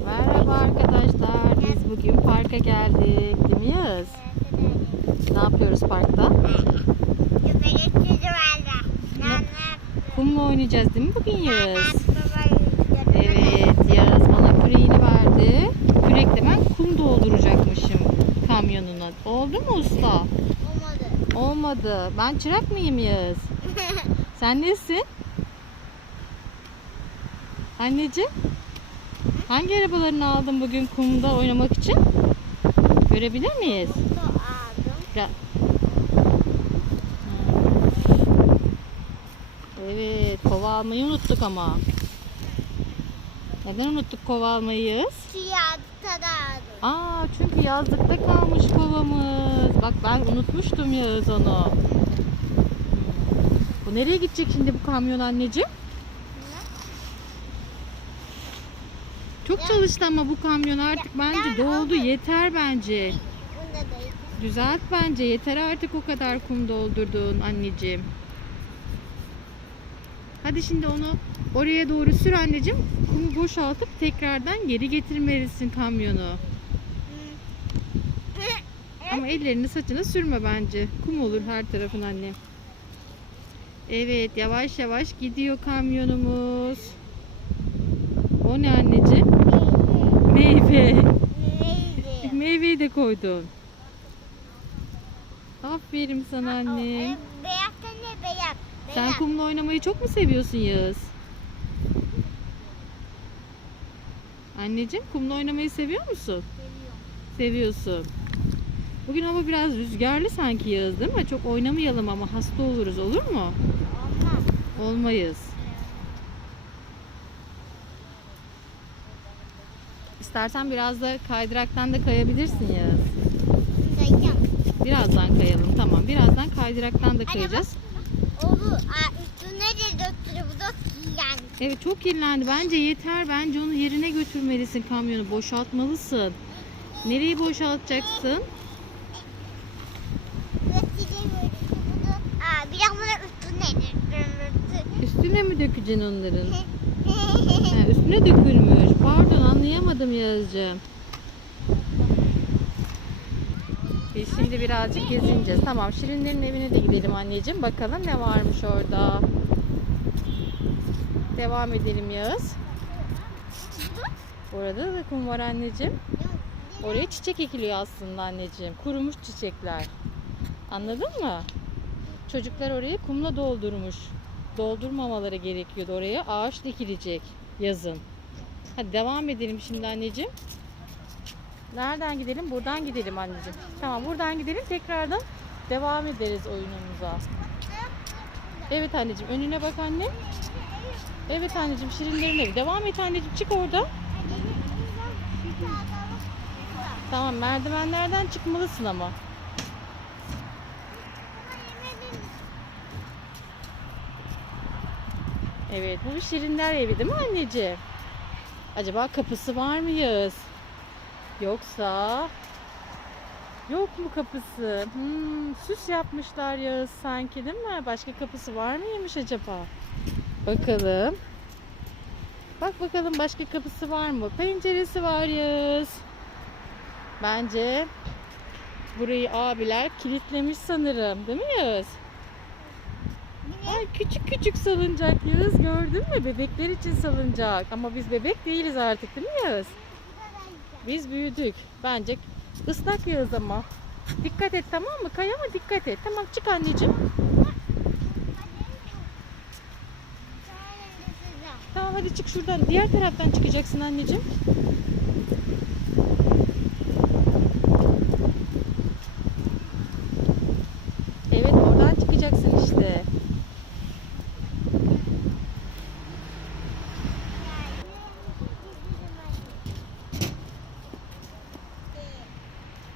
Merhaba arkadaşlar. Biz bugün parka geldik. Değil mi Yağız? Ne yapıyoruz parkta? Kumla oynayacağız değil mi bugün Yağız? Evet Yağız bana küreğini verdi. Kürekle ben kum dolduracakmışım kamyonuna. Oldu mu usta? Olmadı. Ben çırak mıyım Yağız? Sen nesin? Anneciğim? Hangi arabalarını aldın bugün kumda oynamak için? Görebilir miyiz? Ya- Evet, kova almayı unuttuk ama. Neden unuttuk kova almayı? Aa, çünkü yazlıkta kalmış kovamız. Bak ben unutmuştum Yağız onu. Bu nereye gidecek şimdi bu kamyon anneciğim? Çok çalıştı ama bu kamyon artık bence doldu. Yeter bence. Düzelt bence. Yeter artık o kadar kum doldurdun anneciğim. Hadi şimdi onu oraya doğru sür anneciğim. Kumu boşaltıp tekrardan geri getirmelisin kamyonu. Ama ellerini saçına sürme bence. Kum olur her tarafın anne. Evet yavaş yavaş gidiyor kamyonumuz. O ne anneciğim? Meyve. Meyveyi de koydun. Aferin sana anne. Beyaz ne beyaz. Sen kumla oynamayı çok mu seviyorsun Yağız? Anneciğim kumla oynamayı seviyor musun? Seviyorsun. Bugün hava biraz rüzgarlı sanki Yağız değil mi? Çok oynamayalım ama hasta oluruz olur mu? Olmaz. Olmayız. İstersen biraz da kaydıraktan da kayabilirsin Yağız. Dayım. Birazdan kayalım tamam. Birazdan kaydıraktan da kayacağız. Oğlu aa, üstüne de döktürü bu da yani. Evet çok kirlendi. Bence yeter. Bence onu yerine götürmelisin kamyonu. Boşaltmalısın. Nereyi boşaltacaksın? Üstüne mi dökeceksin onların? Üstüne dökülmüş. Pardon anlayamadım Yağız'cığım. Biz şimdi birazcık gezineceğiz. Tamam Şirinlerin evine de gidelim anneciğim. Bakalım ne varmış orada. Devam edelim Yağız. Orada da kum var anneciğim. Oraya çiçek ekiliyor aslında anneciğim. Kurumuş çiçekler. Anladın mı? Çocuklar orayı kumla doldurmuş. Doldurmamaları gerekiyordu oraya. Ağaç dikilecek yazın. Hadi devam edelim şimdi anneciğim. Nereden gidelim? Buradan gidelim anneciğim. Tamam buradan gidelim. Tekrardan devam ederiz oyunumuza. Evet anneciğim önüne bak anne. Evet anneciğim Şirinlerin evi. Devam et anneciğim çık orada. Tamam merdivenlerden çıkmalısın ama. Evet bu Şirinler evi değil mi anneciğim? Acaba kapısı var mı Yağız? Yoksa yok mu kapısı? Hmm, süs yapmışlar Yağız sanki değil mi? Başka kapısı var mıymış acaba? Bakalım. Bak bakalım başka kapısı var mı? Penceresi var Yağız. Bence burayı abiler kilitlemiş sanırım. Değil mi Yağız? Ay küçük küçük salıncak Yağız gördün mü? Bebekler için salıncak. Ama biz bebek değiliz artık değil mi Yağız? Biz büyüdük. Bence ıslak Yağız ama. Dikkat et tamam mı? Kayama dikkat et. Tamam çık anneciğim. Tamam hadi çık şuradan. Diğer taraftan çıkacaksın anneciğim.